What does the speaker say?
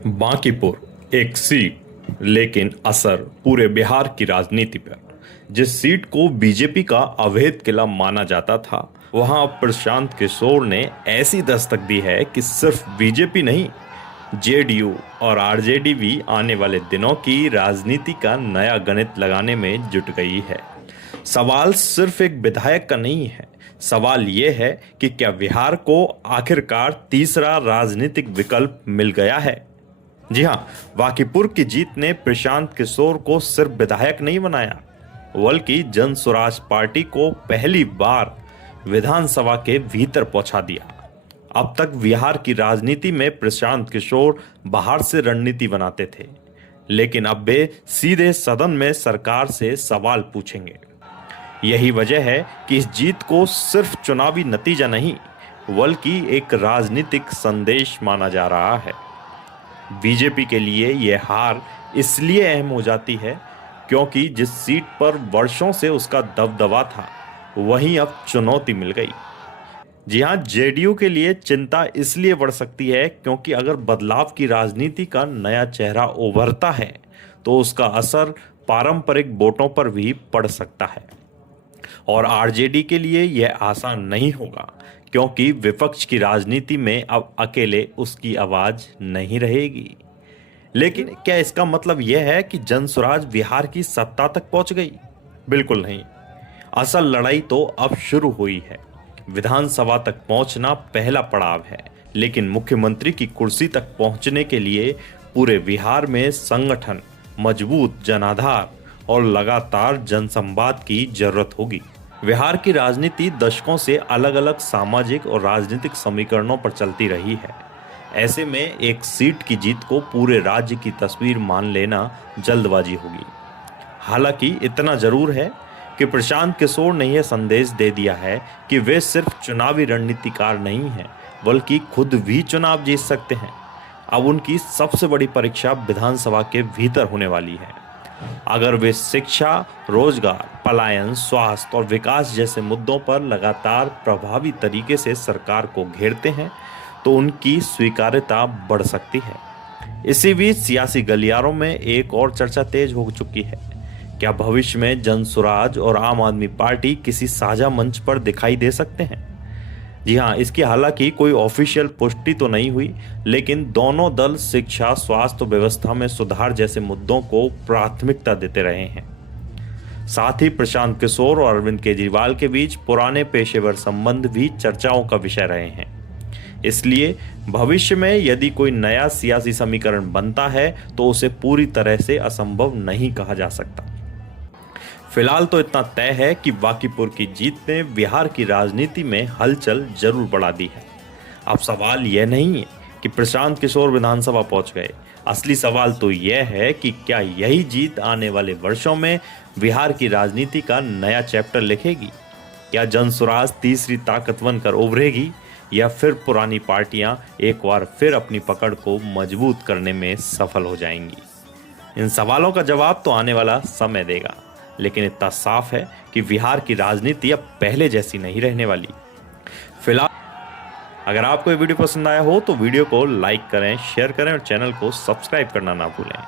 बांकीपुर एक सीट, लेकिन असर पूरे बिहार की राजनीति पर। जिस सीट को बीजेपी का अवैध किला माना जाता था, वहां अब प्रशांत किशोर ने ऐसी दस्तक दी है कि सिर्फ बीजेपी नहीं, जेडीयू और आरजेडी भी आने वाले दिनों की राजनीति का नया गणित लगाने में जुट गई है। सवाल सिर्फ एक विधायक का नहीं है। सवाल यह है कि क्या बिहार को आखिरकार तीसरा राजनीतिक विकल्प मिल गया है। जी हां, वाकीपुर की जीत ने प्रशांत किशोर को सिर्फ विधायक नहीं बनाया, बल्कि जन स्वराज पार्टी को पहली बार विधानसभा के भीतर पहुंचा दिया। अब तक बिहार की राजनीति में प्रशांत किशोर बाहर से रणनीति बनाते थे, लेकिन अब वे सीधे सदन में सरकार से सवाल पूछेंगे। यही वजह है कि इस जीत को सिर्फ चुनावी नतीजा नहीं, बल्कि एक राजनीतिक संदेश माना जा रहा है। बीजेपी के लिए यह हार इसलिए अहम हो जाती है क्योंकि जिस सीट पर वर्षों से उसका दबदबा था, वहीं अब चुनौती मिल गई। जी हां, जेडीयू के लिए चिंता इसलिए बढ़ सकती है क्योंकि अगर बदलाव की राजनीति का नया चेहरा उभरता है, तो उसका असर पारंपरिक वोटों पर भी पड़ सकता है। और आरजेडी के लिए यह आसान नहीं होगा क्योंकि विपक्ष की राजनीति में अब अकेले उसकी आवाज नहीं रहेगी। लेकिन क्या इसका मतलब यह है कि जनसुराज बिहार की सत्ता तक पहुंच गई? बिल्कुल नहीं। असल लड़ाई तो अब शुरू हुई है। विधानसभा तक पहुंचना पहला पड़ाव है, लेकिन मुख्यमंत्री की कुर्सी तक पहुंचने के लिए पूरे बिहार में संगठन, मजबूत जनाधार और लगातार जनसंवाद की जरूरत होगी। बिहार की राजनीति दशकों से अलग अलग सामाजिक और राजनीतिक समीकरणों पर चलती रही है। ऐसे में एक सीट की जीत को पूरे राज्य की तस्वीर मान लेना जल्दबाजी होगी। हालांकि इतना जरूर है कि प्रशांत किशोर ने यह संदेश दे दिया है कि वे सिर्फ चुनावी रणनीतिकार नहीं हैं, बल्कि खुद भी चुनाव जीत सकते हैं। अब उनकी सबसे बड़ी परीक्षा विधानसभा के भीतर होने वाली है। अगर वे शिक्षा, रोजगार, पलायन, स्वास्थ्य और विकास जैसे मुद्दों पर लगातार प्रभावी तरीके से सरकार को घेरते हैं, तो उनकी स्वीकार्यता बढ़ सकती है। इसी बीच सियासी गलियारों में एक और चर्चा तेज हो चुकी है। क्या भविष्य में जनसुराज और आम आदमी पार्टी किसी साझा मंच पर दिखाई दे सकते हैं? जी हां, इसकी हालांकि कोई ऑफिशियल पुष्टि तो नहीं हुई, लेकिन दोनों दल शिक्षा, स्वास्थ्य व्यवस्था में सुधार जैसे मुद्दों को प्राथमिकता देते रहे हैं। साथ ही प्रशांत किशोर और अरविंद केजरीवाल के बीच पुराने पेशेवर संबंध भी चर्चाओं का विषय रहे हैं। इसलिए भविष्य में यदि कोई नया सियासी समीकरण बनता है, तो उसे पूरी तरह से असंभव नहीं कहा जा सकता। फिलहाल तो इतना तय है कि बांकीपुर की जीत ने बिहार की राजनीति में हलचल जरूर बढ़ा दी है। अब सवाल यह नहीं है कि प्रशांत किशोर विधानसभा पहुंच गए। असली सवाल तो यह है कि क्या यही जीत आने वाले वर्षों में बिहार की राजनीति का नया चैप्टर लिखेगी? क्या जनसुराज तीसरी ताकत बनकर उभरेगी, या फिर पुरानी पार्टियां एक बार फिर अपनी पकड़ को मजबूत करने में सफल हो जाएंगी? इन सवालों का जवाब तो आने वाला समय देगा, लेकिन इतना साफ है कि बिहार की राजनीति अब पहले जैसी नहीं रहने वाली। फिलहाल अगर आपको ये वीडियो पसंद आया हो तो वीडियो को लाइक करें, शेयर करें और चैनल को सब्सक्राइब करना ना भूलें।